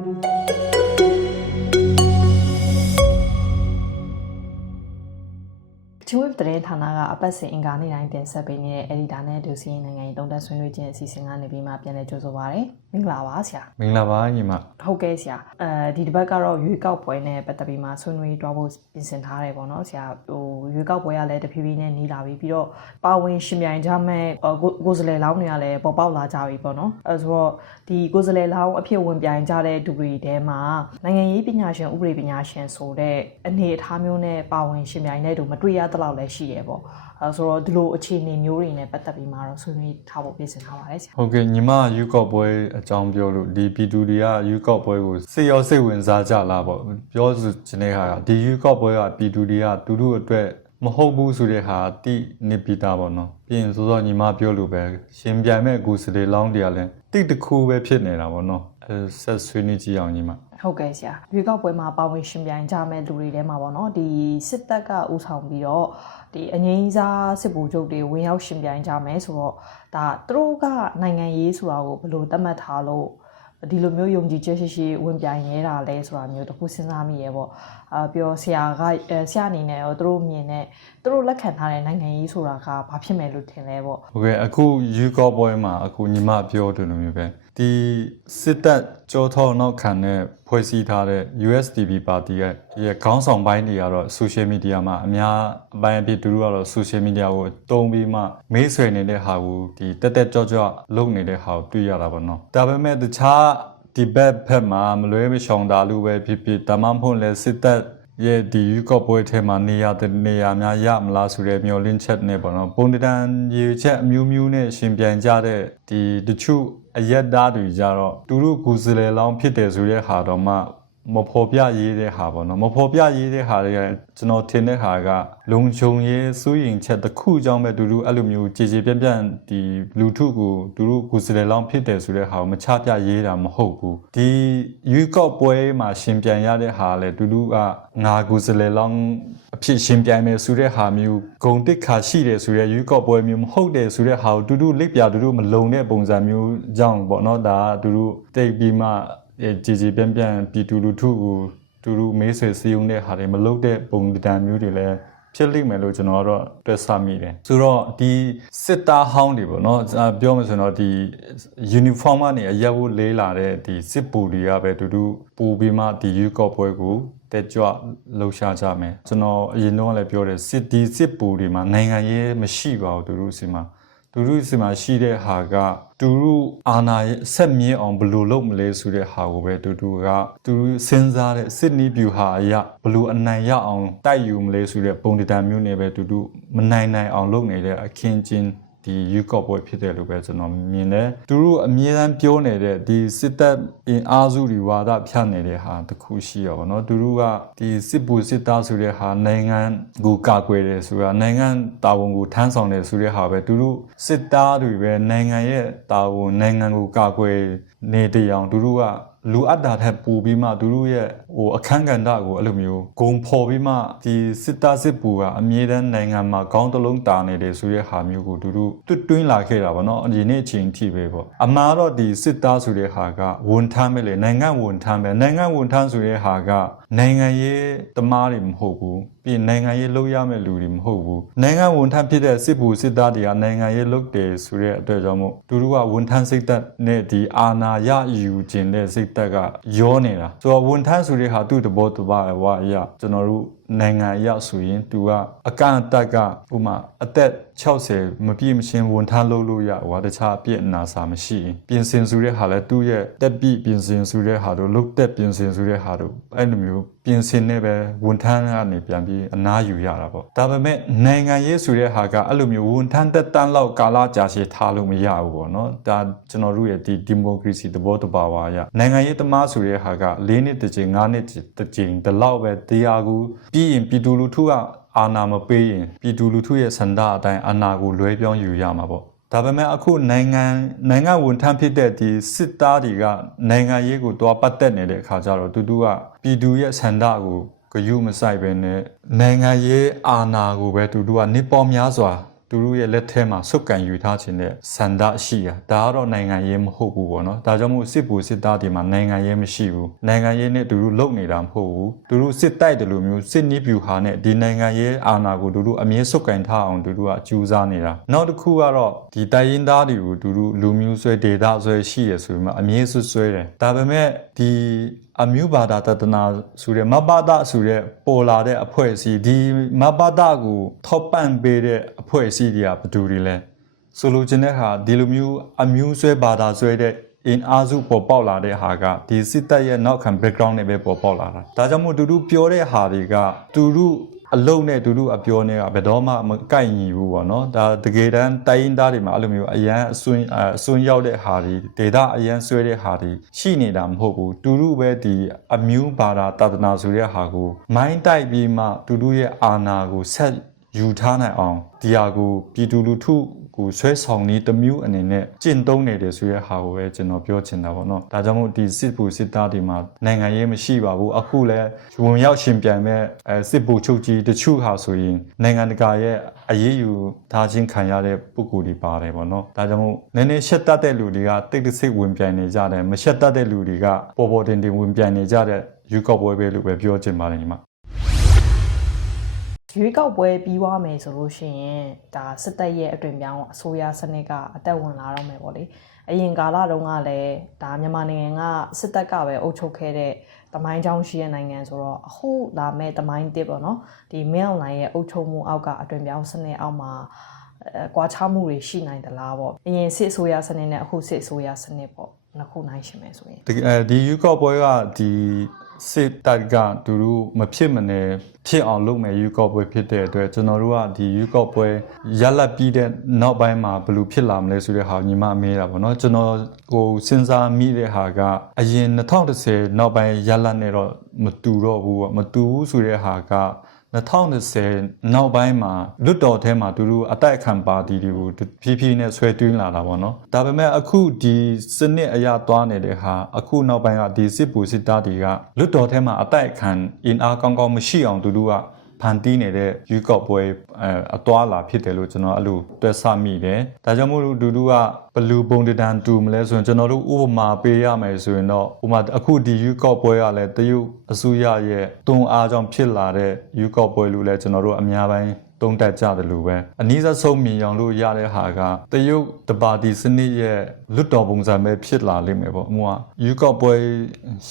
ချဝစ်သတင်းဌာနကအပတ်စဉ်အင်္ဂါနေ့တိုင်းတင်ဆက်ပေးနေတဲ့ editor နဲ့ဒူစီရင်နိုင်ငံရေးတုံးတက်ဆွေးနွေးခြင်းအစီအစဉ်ကနေပြီးမှပြန်လည်ကြိုဆိုပါရစေ။မင်္ဂလာပါဆရာမင်္ဂလာပါညီမ။ဟုတ်ကဲ့ဆရာ။အဲဒီတစ်ပတ်ကတော့ရွေးကောက်ပွဲနဲ့ပတ်သက်ပြီးမှဆွေးနွေးတွားဖို့ပြင်ဆင်ထားတယ်ပေါ့နော်ဆရာ။ဟိုရွေးကောက်ပွဲကလည်းတဖြည်းဖြည်းနဲ့နီးလာပြီပြီးတော့ပါဝင်ရှင်ပြိုင်ကြမဲ့ကိုကိုယ်စလဲလောင်းတွေကလည်းပေါ်ပေါက်လာကြပြီပေါ့နော်။အဲဆိုတော့ဒီကိုယ်စလဲလောင်းအဖြစ်ဝင်ပြိုင်ကြတဲ့ဒူရီတဲမှာနိုင်ငံရေးပညာရှင်ဥပဒေပညာရှင်ဆိုတဲ့အနေအထားမျိုးနဲ့ပါဝင်ရှင်ပြိုင်တဲ့သူမတွေ့ရသလောက်လည်းရှိရပေါ့။ အဲဆိုတော့ဒီလိုအခြေအနေမျိုးတွေနဲ့ပတ်သက်ပြီးမှတော့ဆွေးနွေးထားဖို့ပြင်ဆင်ထားပါတယ်ဆရာဟုတ်ကဲ့ညီမယူကော့ပွဲအကြောင်းပြောလို့ဒီပီတူတွေကယူကော့ပွဲကိုစိတ်ရောစိတ်ဝင်စားကြလားပေါ့ပြောချင်တဲ့ဟာကဒီယူကော့ပွဲကပီတူတွေကတူတူအတွက်မဟုတ်ဘူးဆိုတဲ့ဟာတိနေပီတာပေါ့နော်ပြီးရင်စောစောညီမပြောလို့ပဲရှင်ပြိုင်မဲ့ကူစလေလောင်းတရားလဲတိတစ်ခုပဲဖြစ်နေတာပေါ့နော်အဲ ဆက်ဆွေးနွေးကြည့်အောင်ညီမဟုတ်ကဲ့ဆရာရွေးကောက်ပွဲမှာပါဝင်ရှင်ပြိုင်ကြမဲ့လူတွေထဲမှာပေါ့နော်ဒီစစ်တပ်ကဥဆောင်ပြီးတော့ဒီအငိမ့်စားစစ်ဗိုလ်ချုပ်တွေဝင်ရောက်ရှင်ပြိုင်ကြမယ်ဆိုတော့ဒါသူတို့ကနိုင်ငံရေးဆိုတာကိုဘယ်လိုသတ်မှတ်ထားလို့ဒီလိုမျိုးယုံကြည်ချက်ရှိရှိဝင်ပြိုင်နေတာလဲဆိုတာမျိုးတခုစဉ်းစားမိရေပေါ့အာပြောဆရာကအဲဆရာအနေနဲ့ရောသူတို့မြင်တဲ့သူတို့လက်ခံထားတဲ့နိုင်ငံရေးဆိုတာကဘာဖြစ်မယ်လို့ထင်လဲပေါ့ဟုတ်ကဲ့အခုယူကော့ပွဲမှာအခုညီမပြောတယ်လို့မျိုးပဲ ဒီစစ်တပ်ကြောထောက်နောက်ခံတဲ့ဖွဲ့စည်းထားတဲ့ USDP ပါတီရဲ့ရဲ့ခေါင်းဆောင်ပိုင်းတွေကတော့ social media မှာအများအပိုင်းအဖြစ်သူတို့ကတော့ social media ကိုတုံးပြီးမှမေးဆွေနေတဲ့ဟာကိုဒီတက်တက်ကြောကြောလုပ်နေတဲ့ဟာကိုတွေ့ရတာပေါ့နော်ဒါပေမဲ့တခြားဒီဘက်ဖက်မှာမလွဲမရှောင်တာလို့ပဲဖြစ်ဖြစ်တမန်ဖို့လဲစစ်တပ် ရဲ့ဒီယူကော့ပွဲထဲမှာနေရာတဲ့နေရာများရမလားဆိုတဲ့မျှော်လင့်ချက်နဲ့ပေါ့နော်ပုံတန်ရေချက်အမျိုးမျိုးနဲ့ရှင်ပြန်ကြတဲ့ဒီတချို့အယက်သားတွေကြတော့သူတို့ကိုယ်စလဲလောင်းဖြစ်တယ်ဆိုတဲ့ဟာတော့မှ မဖော်ပြရေးတဲ့ဟာပေါ့နော်မဖော်ပြရေးတဲ့ဟာတွေကကျွန်တော်ထင်တဲ့ဟာကလုံခြုံရေးစိုးရင်ချက်တစ်ခုကြောင့်ပဲသူတို့အဲ့လိုမျိုးကြည်ကြည်ပြန့်ပြန့်ဒီလူထုကိုသူတို့ကိုယ်စလဲလောင်းဖြစ်တယ်ဆိုတဲ့ဟာကိုမချပြရေးတာမဟုတ်ဘူးဒီရွေးကောက်ပွဲမှာရှင်ပြန်ရတဲ့ဟာလေသူတို့ကငါကိုယ်စလဲလောင်းအဖြစ်ရှင်ပြိုင်မယ်ဆိုတဲ့ဟာမျိုးဂုံတစ်ခါရှိတယ်ဆိုတဲ့ရွေးကောက်ပွဲမျိုးမဟုတ်တယ်ဆိုတဲ့ဟာကိုတူတူလက်ပြတူတူမလုံတဲ့ပုံစံမျိုးကြောင့်ပေါ့နော်ဒါကတူတူတိတ်ပြီးမှ အဲကြည်ကြည်ပြန့်ပြန့်ပြည်သူလူထုကိုတူတူမေးဆွေစည်းရုံးတဲ့ဟာတွေမလုပ်တဲ့ပုံတံမျိုးတွေလည်းဖြစ်လိမ့်မယ်လို့ကျွန်တော်ကတော့တွက်ဆမိတယ်ဆိုတော့ဒီစစ်သားဟောင်းတွေပေါ့နော်အာပြောမှဆိုတော့ဒီ uniform ကနေအရက်ဝတ်လေးလာတဲ့ဒီစစ်ပူတွေကပဲတူတူပူပြီးမှဒီ U ကော့ပွဲကိုတက်ကြွလှူရှားကြမယ်ကျွန်တော်အရင်တော့လည်းပြောတယ်စစ်ဒီစစ်ပူတွေမှာနိုင်ငံရေးမရှိပါဘူးသူတို့စီမှာ သူတို့စီမှာရှိတဲ့ဟာကသူတို့အာဏာရဲ့ဆက်မြင့်အောင်ဘယ်လိုလုပ်မလဲဆိုတဲ့ဟာကိုပဲသူတို့ကသူတို့စဉ်းစားတဲ့စစ်နီးဗျူဟာအရဘယ်လိုအနိုင်ရအောင်တိုက်ယူမလဲဆိုတဲ့ပုံတံမျိုးနဲ့ပဲသူတို့မနိုင်နိုင်အောင်လုပ်နေတဲ့အခင်းကျင်း ဒီယူကော့ပွဲဖြစ်တယ်လို့ပဲကျွန်တော်မြင်တယ်သူတို့အမြဲတမ်းပြောနေတဲ့ဒီစစ်တပ်အင်အားစုတွေဝါဒဖြန့်နေတဲ့ဟာတစ်ခုရှိရပါတော့သူတို့ကဒီစစ်ပူစစ်သားဆိုတဲ့ဟာနိုင်ငံကိုကာကွယ်တယ်ဆိုတာနိုင်ငံတာဝန်ကိုထမ်းဆောင်တယ်ဆိုတဲ့ဟာပဲသူတို့စစ်သားတွေပဲနိုင်ငံရဲ့တာဝန်နိုင်ငံကိုကာကွယ်နေတရားသူတို့က လူအပ်တာထက်ပိုပြီးမှသူတို့ရဲ့ဟိုအခန်းကဏ္ဍကိုအဲ့လိုမျိုးဂုံဖော်ပြီးမှဒီစစ်သားစစ်ပူကအမြဲတမ်းနိုင်ငံမှာကောင်းတလုံးတာနေတယ်ဆိုတဲ့ဟာမျိုးကိုသူတို့တွတ်တွင်းလာခဲ့တာပေါ့နော်ဒီနေ့အချိန်ထိပဲပေါ့အမှားတော့ဒီစစ်သားဆိုတဲ့ဟာကဝန်ထမ်းပဲလေနိုင်ငံဝန်ထမ်းပဲနိုင်ငံဝန်ထမ်းဆိုတဲ့ဟာက နိုင်ငံရေးတမားတွေမဟုတ်ဘူးပြီးရင်နိုင်ငံရေးလုပ်ရမယ့်လူတွေမဟုတ်ဘူးနိုင်ငံဝန်ထမ်းဖြစ်တဲ့စစ်ပူစစ်သားတွေကနိုင်ငံရေးလုပ်တယ်ဆိုတဲ့အတွက်ကြောင့်မို့သူတို့ကဝန်ထမ်းစိတ်သက်နဲ့ဒီအာဏာရယူခြင်းတဲ့စိတ်သက်ကရောနေတာဆိုတော့ဝန်ထမ်းဆိုတဲ့ဟာသူ့တဘောတဘာဝအရာကျွန်တော်တို့ နိုင်ငံအရဆိုရင်သူကအကန့်အသက်ကဥမာအသက်60မပြည့်မချင်းဝန်ထမ်းလုပ်လို့ရဟိုတခြားအပြည့်အနာစာမရှိရင်ပြင်ဆင်ဆိုတဲ့ဟာလဲသူ့ရဲ့တက်ပြည့်ပြင်ဆင်ဆိုတဲ့ဟာတို့လုတ်တက်ပြင်ဆင်ဆိုတဲ့ဟာတို့အဲ့လိုမျိုးပြင်ဆင်နေပဲဝန်ထမ်းကနေပြန်ပြီးအနားယူရတာပေါ့ဒါပေမဲ့နိုင်ငံရေးဆိုတဲ့ဟာကအဲ့လိုမျိုးဝန်ထမ်းတက်တန်းလောက်ကာလကြာရှည်ထားလို့မရဘူးပေါ့နော်ဒါကျွန်တော်တို့ရဲ့ဒီဒီမိုကရေစီသဘောတဘာဝအရနိုင်ငံရေးသမားဆိုတဲ့ဟာက၄နှစ်တစ်ချိန်၅နှစ်တစ်ချိန်ဒီလောက်ပဲတရားကူပြီးရင်ပြည်သူလူထုကအာဏာမပေးရင်ပြည်သူလူထုရဲ့စန္ဒအတိုင်းအာဏာကိုလွဲပြောင်းယူရမှာပေါ့ ဒါပေမဲ့အခုနိုင်ငံနိုင်ငံဝန်ထမ်းဖြစ်တဲ့ဒီစစ်သားတွေကနိုင်ငံရေးကိုတွားပတ်သက်နေတဲ့အခါကျတော့တူတူကပြည်သူရဲ့စန္ဒကိုဂယုမဆိုင်ပဲနဲ့နိုင်ငံရေးအာဏာကိုပဲတူတူကနှစ်ပေါများစွာ သူတို့ရဲ့လက်ထဲမှာစုပ်ကန်ယူထားခြင်းတဲ့စန္ဒရှိတာဒါကတော့နိုင်ငံရေးမဟုတ်ဘူးပေါ့နော်ဒါကြောင့်မို့စစ်ပူစစ်သားတွေမှာနိုင်ငံရေးမရှိဘူးနိုင်ငံရေးနဲ့သူတို့လုံနေတာမဟုတ်ဘူးသူတို့စစ်တိုက်တယ်လို့မျိုးစစ်နီးပြူဟာနဲ့ဒီနိုင်ငံရေးအာဏာကိုသူတို့အမြဲစုပ်ကန်ထားအောင်သူတို့ကကြိုးစားနေတာနောက်တစ်ခုကတော့ဒီတိုင်းရင်းသားတွေကိုသူတို့လူမျိုးဆွဲဒေတာဆွဲရှိရဆိုပြီးမှအမြဲဆွဆွဲတယ်ဒါပေမဲ့ဒီ အမျိုးဘာသာတဒနာဆိုတဲ့မဘာသာဆိုတဲ့ပေါ်လာတဲ့အဖွဲ့အစည်းဒီမဘာသာကိုထောက်ပံ့ပေးတဲ့အဖွဲ့အစည်းတွေကဘယ်သူတွေလဲဆိုလိုချင်တဲ့ဟာဒီလိုမျိုးအမျိုးဆွဲဘာသာဆွဲတဲ့အင်အားစုပေါ်ပေါက်လာတဲ့ဟာကဒီစစ်တပ်ရဲ့နောက်ခံ background နဲ့ပဲပေါ်ပေါက်လာတာဒါကြောင့်မို့တူတူပြောတဲ့ဟာတွေကတူတူ အလုံးနဲ့တူတူအပြောနဲ့ကဘယ်တော့မှမကိုက်ညီဘူးပေါ့နော်ဒါတကယ်တမ်းတိုင်းရင်းသားတွေမှာအဲ့လိုမျိုးအရန်အစွန်းအစွန်းရောက်တဲ့ဟာတွေဒေတာအရန်ဆွဲတဲ့ဟာတွေရှိနေတာမဟုတ်ဘူးတူတူပဲဒီအမျိုးဘာသာတာသနာဆိုတဲ့ဟာကိုမိုင်းတိုက်ပြီးမှတူတူရဲ့အာဏာကိုဆက်ယူထားနိုင်အောင်ဒီဟာကိုပြည်သူလူထု ကိုဆွဲဆောင်နေတစ်မျိုးအနေနဲ့ကျင့်သုံးနေတယ်ဆိုတဲ့ဟာကိုပဲကျွန်တော်ပြောချင်တာပေါ့နော်ဒါကြောင့်မို့ဒီစစ်ဘူစစ်သားတွေမှာနိုင်ငံရေးမရှိပါဘူးအခုလည်းဝင်ရောက်ရှင်ပြိုင်မဲ့အဲစစ်ဘူချုပ်ကြီးတချို့ဟာဆိုရင်နိုင်ငံတကာရဲ့အရေးယူထားခြင်းခံရတဲ့ပုဂ္ဂိုလ်တွေပါတယ်ပေါ့နော်ဒါကြောင့်မို့နည်းနည်းရှက်တတ်တဲ့လူတွေကတိတ်တဆိတ်ဝင်ပြိုင်နေကြတယ်မရှက်တတ်တဲ့လူတွေကပေါ်ပေါ်တင်တင်ဝင်ပြိုင်နေကြတဲ့ယူကောက်ပွဲပဲလို့ပဲပြောချင်ပါတယ်ညီမ ရွေးကောက်ပွဲပြီးသွားမယ်ဆိုလို့ရှိရင်ဒါစစ်တပ်ရဲ့အတွင်ပြောင်းအစိုးရစနစ်ကအသက်ဝင်လာတော့မယ်ပေါ့လေအရင်ကာလတုန်းကလည်းဒါမြန်မာနိုင်ငံကစစ်တပ်ကပဲအုပ်ချုပ်ခဲ့တဲ့တမိုင်းချောင်းရှိတဲ့နိုင်ငံဆိုတော့အခုလာမဲ့တမိုင်းတစ်ပေါ့နော်ဒီမင်းအွန်လိုင်းရဲ့အုပ်ချုပ်မှုအောက်ကအတွင်ပြောင်းစနစ်အောက်မှာအဲ ကွာခြားမှုတွေရှိနိုင်သလားပေါ့အရင်စစ်အစိုးရစနစ်နဲ့အခုစစ်အစိုးရစနစ်ပေါ့နှစ်ခုနိုင်ရှင်မယ်ဆိုရင်ဒီအဲဒီယူကော့ပွဲကဒီစစ်တပ်ကသူတို့မဖြစ်မနေဖြစ်အောင်လုပ်မယ်ယူကော့ပွဲဖြစ်တဲ့အတွက်ကျွန်တော်တို့ကဒီယူကော့ပွဲရလက်ပြီးတဲ့နောက်ပိုင်းမှာဘယ်လိုဖြစ်လာမလဲဆိုတဲ့ဟာညီမမေးတာပေါ့နော်ကျွန်တော်ဟိုစဉ်းစားမိတဲ့ဟာကအရင်2010နောက်ပိုင်းရလက်နဲ့တော့မတူတော့ဘူးပေါ့မတူဘူးဆိုတဲ့ဟာက 2020နောက်ပိုင်းမှာလွတ်တော်ထဲမှာသူတို့အတိုက်အခံပါတီတွေကိုဖြည်းဖြည်းနဲ့ဆွဲတွင်းလာတာပေါ့နော်ဒါပေမဲ့အခုဒီစနစ်အရာသွားနေတဲ့ဟာအခုနောက်ပိုင်းကဒီစစ်ပူစစ်သားတွေကလွတ်တော်ထဲမှာအတိုက်အခံအင်အားကောင်းကောင်းမရှိအောင်သူတို့က ဖန်တီးနေတဲ့ယူကော့ပွဲအဲအသွားလာဖြစ်တယ်လို့ကျွန်တော်အဲ့လိုတွက်ဆမိတယ်။ဒါကြောင့်မို့လို့ဒူဒူကဘလူးပုံတဒန်တူမလဲဆိုရင်ကျွန်တော်တို့ဥပမာပေးရမယ်ဆိုရင်တော့ဥပမာအခုဒီယူကော့ပွဲကလည်းတရုတ်အစိုးရရဲ့တွန်းအားကြောင့်ဖြစ်လာတဲ့ယူကော့ပွဲလို့လည်းကျွန်တော်တို့အများပိုင်း တုံးတက်ကြတယ်လို့ပဲအနည်းဆုံးမြင်အောင်လို့ရတဲ့ဟာကတရုတ်တပါတီစနစ်ရဲ့လွတ်တော်ပုံစံပဲဖြစ်လာလိမ့်မယ်ပေါ့အမကယူကော့ပွဲ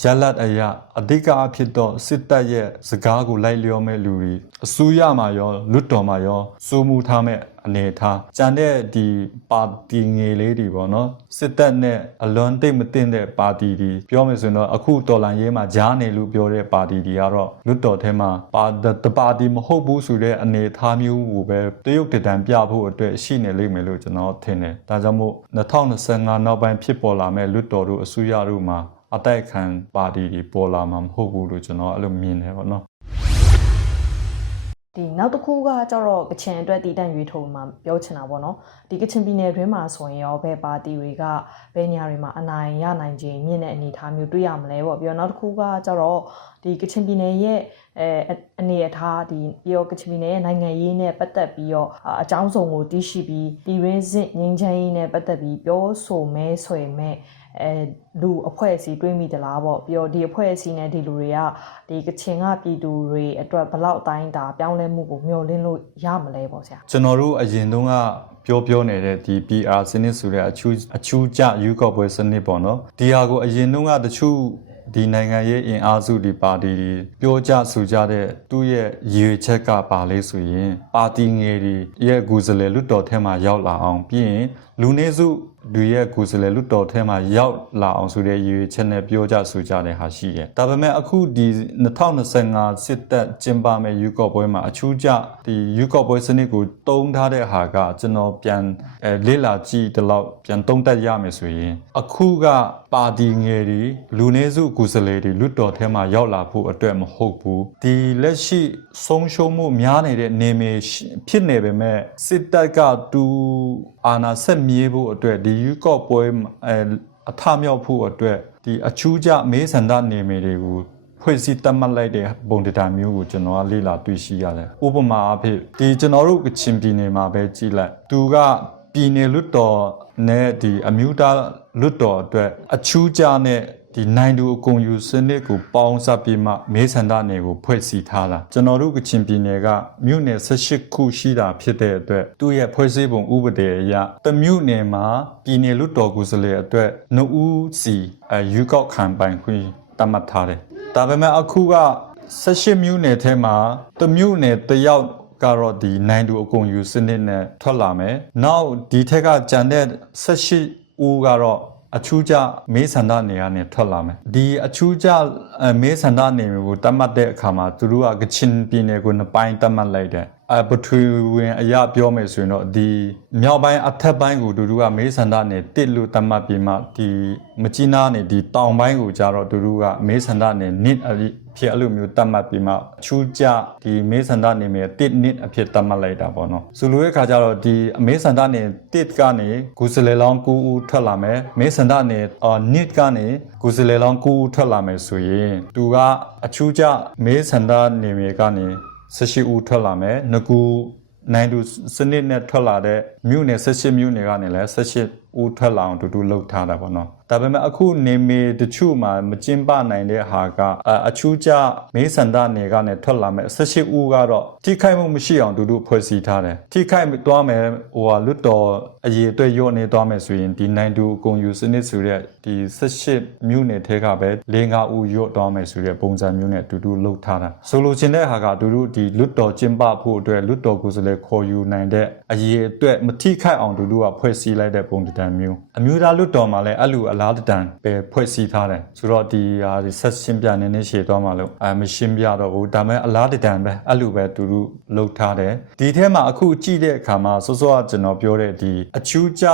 ရလတ်အရာအဓိကအဖြစ်တော့စစ်တပ်ရဲ့စကားကိုလိုက်လျောမဲ့လူတွေအစိုးရမှာရောလွတ်တော်မှာရောစိုးမှုထားမဲ့ အနေထားကြံတဲ့ဒီပါတီငယ်လေးတွေပေါ့နော်စစ်တပ်နဲ့အလွန်တိတ်မတင်တဲ့ပါတီတွေပြောမယ်ဆိုရင်တော့အခုတော်လန်ရေးမှာကြားနေလို့ပြောတဲ့ပါတီတွေကတော့လွတ်တော်ထဲမှာပါတပါတီမဟုတ်ဘူးဆိုတဲ့အနေထားမျိုးကိုပဲတရုတ်တံပြဖို့အတွက်ရှိနေလိမ့်မယ်လို့ကျွန်တော်ထင်တယ်ဒါကြောင့်မို့2025နောက်ပိုင်းဖြစ်ပေါ်လာမဲ့လွတ်တော်တို့အစိုးရတို့မှာအတိုက်ခံပါတီတွေပေါ်လာမှာမဟုတ်ဘူးလို့ကျွန်တော်အဲ့လိုမြင်တယ်ပေါ့နော် ဒီနောက်တစ်ခုကကျတော့ကချင်အတွက်တည်တံ့ရွေးထုတ်မှာပြောချင်တာပေါ့နော်ဒီကချင်ပြည်နယ်တွင်းမှာဆိုရင်ရောဘယ်ပါတီတွေကဘယ်နေရာတွေမှာအနိုင်ရနိုင်ခြင်းမြင့်တဲ့အနေအထားမျိုးတွေ့ရမလဲပေါ့ပြီးတော့နောက်တစ်ခုကကျတော့ဒီကချင်ပြည်နယ်ရဲ့အဲအနေအထားဒီပြီးတော့ကချင်ပြည်နယ်ရဲ့နိုင်ငံရေးနဲ့ပတ်သက်ပြီးတော့အာအကြောင်းစုံကိုသိရှိပြီးပြည်ရင်းစစ်ငင်းချမ်းရေးနဲ့ပတ်သက်ပြီးပြောဆိုမဲဆွေမဲ အဲလူအဖွဲ့အစည်းတွေးမိသလားပေါ့ပြီးတော့ဒီအဖွဲ့အစည်းနဲ့ဒီလူတွေကဒီကချင်ကပြည်သူတွေအတွက်ဘယ်လောက်အတိုင်းတာပြောင်းလဲမှုကိုမျှော်လင့်လို့ရမလဲပေါ့ဆရာကျွန်တော်တို့အရင်တုန်းကပြောပြောနေတဲ့ဒီ PR စနစ်ဆိုတဲ့အချူအချူကြယူကော့ပွဲစနစ်ပေါ့နော်ဒီဟာကိုအရင်တုန်းကတချို့ဒီနိုင်ငံရေးအင်အားစုဒီပါတီတွေပြောကြဆိုကြတဲ့သူ့ရဲ့ရည်ရွယ်ချက်ကပါလေဆိုရင်ပါတီငယ်တွေရဲ့ဂူစလေလွတ်တော်ထဲမှာရောက်လာအောင်ပြီးရင် လူနေစုလူရဲ့ကိုယ်စားလှယ်လွတ်တော်ထဲမှာရောက်လာအောင်ဆိုတဲ့ရည်ရွယ်ချက်နဲ့ပြောကြဆိုကြတဲ့ဟာရှိတယ်။ဒါပေမဲ့အခုဒီ2025စစ်တပ်ကျင်းပမဲ့ယူကော့ပွဲမှာအချူးကျဒီယူကော့ပွဲစနစ်ကိုတုံးထားတဲ့ဟာကကျွန်တော်ပြန်အဲလေ့လာကြည့်တလောက်ပြန်တုံးတက်ရမယ်ဆိုရင် အခုကပါတီငယ်တွေလူနေစုကိုယ်စားလှယ်တွေလွတ်တော်ထဲမှာရောက်လာဖို့အတွက်မဟုတ်ဘူး။ဒီလက်ရှိဆုံးရှုံးမှုများနေတဲ့နေမြေဖြစ်နေပေမဲ့စစ်တပ်ကတူအာဏာဆက်မြေးဖို့အတွက်ဒီယူကော့ပွဲအဲအထမြောက်ဖို့အတွက်ဒီအချူးကြမေးစန္ဒနေမြေတွေကိုဖွဖွဲ့စည်းတတ်မှတ်လိုက်တဲ့ပုံတံမျိုးကိုကျွန်တော်ကလေ့လာတွေ့ရှိရတယ်ဥပမာအဖြစ်ဒီကျွန်တော်တို့ကချင်ပြည်နယ်မှာပဲကြည်လိုက်သူကပြည်နယ်လွတ်တော်နဲ့ဒီအမျိုးသားလွတ်တော်အတွက်အချူးကြနဲ့ ဒီနိုင်တူအကုန်ယူစနစ်ကိုပေါင်းစပ်ပြီးမှမေးဆန္ဒနယ်ကိုဖွဲ့စည်းထားတာကျွန်တော်တို့ကချင်ပြည်နယ်ကမြို့နယ်18ခုရှိတာဖြစ်တဲ့အတွက်သူ့ရဲ့ဖွဲ့စည်းပုံဥပဒေအရတမြို့နယ်မှာပြည်နယ်လွတ်တော်ကိုယ်စားလှယ်အတွက်နှုတ်ဦးစီအယူကောက်ခံပိုင်ခွင့်တတ်မှတ်ထားတယ်ဒါပေမဲ့အခုက18မြို့နယ်ထဲမှာတမြို့နယ်တစ်ယောက်ကတော့ဒီနိုင်တူအကုန်ယူစနစ်နဲ့ထွက်လာမယ်။နောက်ဒီထက်ကကြံတဲ့18ဦးကတော့ အချူးကြမေးဆန္ဒနေရနေထွက်လာမယ်။ဒီအချူးကြအဲမေးဆန္ဒနေကိုတတ်မှတ်တဲ့အခါမှာသူတို့ကကချင်ပြည်နယ်ကိုနှစ်ပိုင်းတတ်မှတ်လိုက်တယ်။ အပထဝီဝင်အရာပြောမယ်ဆိုရင်တော့ဒီမြောက်ပိုင်းအထက်ပိုင်းကိုသူတို့ကမေးဆန္ဒနေတစ်လို့တတ်မှတ်ပြီးမှဒီမကြီးနားနေဒီတောင်ပိုင်းကိုကြတော့သူတို့ကမေးဆန္ဒနေနစ်အဖြစ်အဲ့လိုမျိုးတတ်မှတ်ပြီးမှချူးကြဒီမေးဆန္ဒနေမြေတစ်နစ်အဖြစ်တတ်မှတ်လိုက်တာပေါ့နော်ဆိုလိုတဲ့ခါကျတော့ဒီအမေးဆန္ဒနေတစ်ကနေဂူစလေလောင်းကူဦးထွက်လာမယ်မေးဆန္ဒနေအော်နစ်ကနေဂူစလေလောင်းကူဦးထွက်လာမယ်ဆိုရင်သူကအချူးကြမေးဆန္ဒနေမြေကနေ 18ဦးထွက်လာမယ်ငကူနိုင်သူစနစ်နဲ့ထွက်လာတဲ့မြို့နယ်18မြို့နယ်ကနေလည်း18ဦးထွက်လာအောင်တူတူလှုပ်ထားတာပေါ့နော်ဒါပေမဲ့အခုနေမေတချို့မှာမကျင်းပနိုင်တဲ့ဟာကအအချူးကြမေးစန္ဒနေကနေထွက်လာမဲ့18ဦးကတော့ထိခိုက်မှုမရှိအောင်တူတူဖွဲ့စည်းထားတယ်ထိခိုက်သွားမယ်ဟိုဟာလွတ်တော်အရေးအတွက်ရော့နေသွားမယ်ဆိုရင်ဒီနိုင်တူအကုန်ယူစနစ်ဆိုတဲ့ဒီ18မြို့နယ်ထဲကပဲ၄-၅ဦးရော့သွားမယ်ဆိုတဲ့ပုံစံမျိုးနဲ့တူတူလှုပ်ထားတာဆိုလိုချင်တဲ့ဟာကတူတူဒီလွတ်တော်ကျင်းပဖို့အတွက်လွတ်တော်ကိုယ်စားလှယ်ခေါ်ယူနိုင်တဲ့အရေးအတွက်မထိခိုက်အောင်တူတူကဖွဲ့စည်းလိုက်တဲ့ပုံတံမျိုးအမျိုးသားလွတ်တော်မှာလည်းအဲ့လိုအလားတန်ပဲဖွဲ့စည်းထားတယ်ဆိုတော့ဒီဟာဒီဆက်ရှင်းပြနေနေရှည်သွားမှာလို့အဲမရှင်းပြတော့ဘူးဒါပေမဲ့အလားတန်ပဲအဲ့လိုပဲတူတူလှုပ်ထားတယ်ဒီထဲမှာအခုကြည့်တဲ့အခါမှာစောစောကကျွန်တော်ပြောတဲ့ဒီအချူးကြ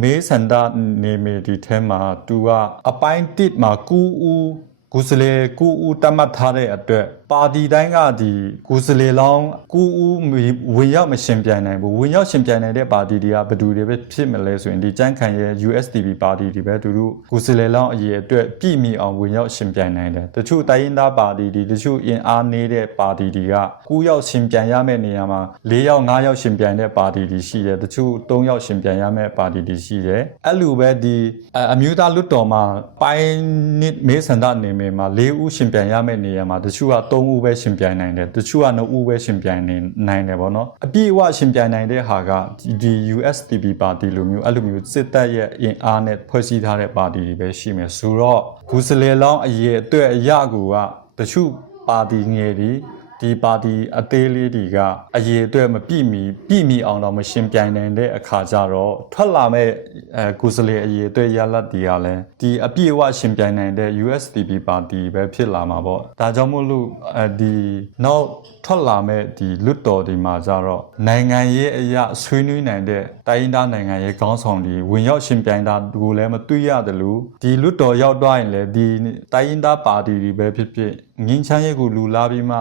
မေးစန္ဒနေမီဒီထဲမှာသူကအပိုင်းတစ်မှာကူဦး ကုစလေကူဦးတတ်မှတ်ထားတဲ့အတွက်ပါတီတိုင်းကဒီကုစလေလောင်းကူဦးဝင်ရောက်မရှင်ပြိုင်နိုင်ဘူးဝင်ရောက်ရှင်ပြိုင်နိုင်တဲ့ပါတီတွေကဘယ်သူတွေပဲဖြစ်မလဲဆိုရင်ဒီကြမ်းခံရဲ့ USDP ပါတီတွေပဲသူတို့ကုစလေလောင်းအရေးအတွက်ပြည်မီအောင်ဝင်ရောက်ရှင်ပြိုင်နိုင်တယ်တချို့တိုင်းရင်းသားပါတီတွေတချို့အင်အားနေတဲ့ပါတီတွေက9ရောက်ရှင်ပြိုင်ရမယ့်နေရာမှာ4ရောက်5ရောက်ရှင်ပြိုင်တဲ့ပါတီတွေရှိတယ်တချို့3ရောက်ရှင်ပြိုင်ရမယ့်ပါတီတွေရှိတယ်အဲ့လိုပဲဒီအမျိုးသားလွတ်တော်မှာပိုင်းနစ်မေးစန္ဒနေမေမှာ4ဦးရှင်ပြိုင်ရမယ့်နေရာမှာတချို့က3ဦးပဲရှင်ပြိုင်နိုင်တယ်တချို့က2ဦးပဲရှင်ပြိုင်နေနိုင်တယ်ဗောနော်အပြည့်အဝရှင်ပြိုင်နိုင်တဲ့ဟာကဒီ USDP ပါတီလိုမျိုးအဲ့လိုမျိုးစစ်တပ်ရဲ့အင်အားနဲ့ဖွဲ့စည်းထားတဲ့ပါတီတွေပဲရှိမယ်ဆိုတော့ဂူစလေလောင်းအရေးအတွက်အရာကူကတချို့ပါတီငယ်တွေ ဒီပါတီအသေးလေးတွေကအရေးအတွက်မပြည့်မီပြည့်မီအောင်တော့မရှင်ပြိုင်နိုင်တဲ့အခါကျတော့ထွက်လာမဲ့အဲကုစလေအရေးအတွက်ရလတ်တွေကလည်းဒီအပြည့်အဝရှင်ပြိုင်နိုင်တဲ့ USDP ပါတီပဲဖြစ်လာမှာပေါ့ဒါကြောင့်မို့လို့အဲဒီနောက်ထွက်လာမဲ့ဒီလွတ်တော်ဒီမှာကျတော့နိုင်ငံရေးအရာဆွေးနွေးနိုင်တဲ့တိုင်းရင်းသားနိုင်ငံရေးခေါင်းဆောင်တွေဝင်ရောက်ရှင်ပြိုင်တာကိုလည်းမတွေ့ရတယ်လို့ဒီလွတ်တော်ရောက်တော့ရင်လည်းဒီတိုင်းရင်းသားပါတီတွေပဲဖြစ်ဖြစ်ငင်းချမ်းရေးကိုလူလာပြီးမှ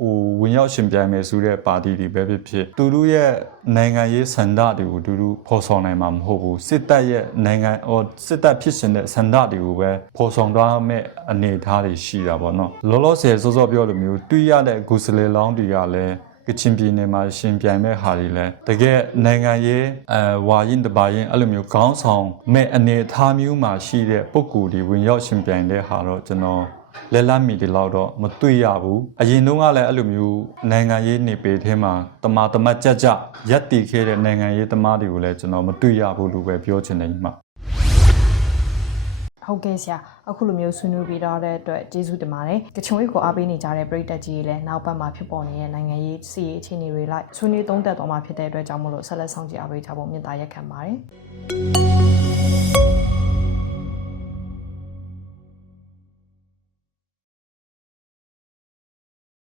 ဟိုဝင်ရောက်ရှင်ပြိုင်မယ်ဆိုတဲ့ပါတီတွေပဲဖြစ်ဖြစ်သူတို့ရဲ့နိုင်ငံရေးစန္ဒတွေကိုသူတို့ဖော်ဆောင်နိုင်မှာမဟုတ်ဘူးစစ်တပ်ရဲ့နိုင်ငံဟိုစစ်တပ်ဖြစ်ရှင်တဲ့စန္ဒတွေကိုပဲဖော်ဆောင်သွားမဲ့အနေအထားတွေရှိတာပေါ့နော်လောလောဆယ်စောစောပြောလိုမျိုးတွေ့ရတဲ့ဂူစလေလောင်းတွေကလည်းကချင်ပြည်နယ်မှာရှင်ပြိုင်မဲ့ဟာတွေလဲတကယ်နိုင်ငံရေးအဲဝါရင်တပါရင်အဲ့လိုမျိုးခေါင်းဆောင်မဲ့အနေအထားမျိုးမှာရှိတဲ့ပုံကူတွေဝင်ရောက်ရှင်ပြိုင်တဲ့ဟာတော့ကျွန်တော် လက်လမီဒီလောက်တော့မတွေ့ရဘူးအရင်တုန်းကလည်းအဲ့လိုမျိုးနိုင်ငံရေးနေပေထဲမှာတမာတမတ်ကြကြရက်တည်ခဲ့တဲ့နိုင်ငံရေးသမားတွေကိုလည်းကျွန်တော်မတွေ့ရဘူးလို့ပဲပြောချင်တယ်ညီမဟုတ်ကဲ့ဆရာအခုလိုမျိုးဆွေးနွေးပြီးတော့တဲ့အတွက်ကျေးဇူးတင်ပါတယ်ကချင်ဝေးကိုအားပေးနေကြတဲ့ပရိသတ်ကြီးတွေလည်းနောက်ပတ်မှာဖြစ်ပေါ်နေတဲ့နိုင်ငံရေးစီရေးအခြေအနေတွေလိုက်ဆွေးနွေးသုံးသပ်သွားမှာဖြစ်တဲ့အတွက်ကြောင့်မလို့ဆက်လက်ဆောင်ကြည့်အားပေးကြဖို့မြတ်တာရက်ခံပါတယ်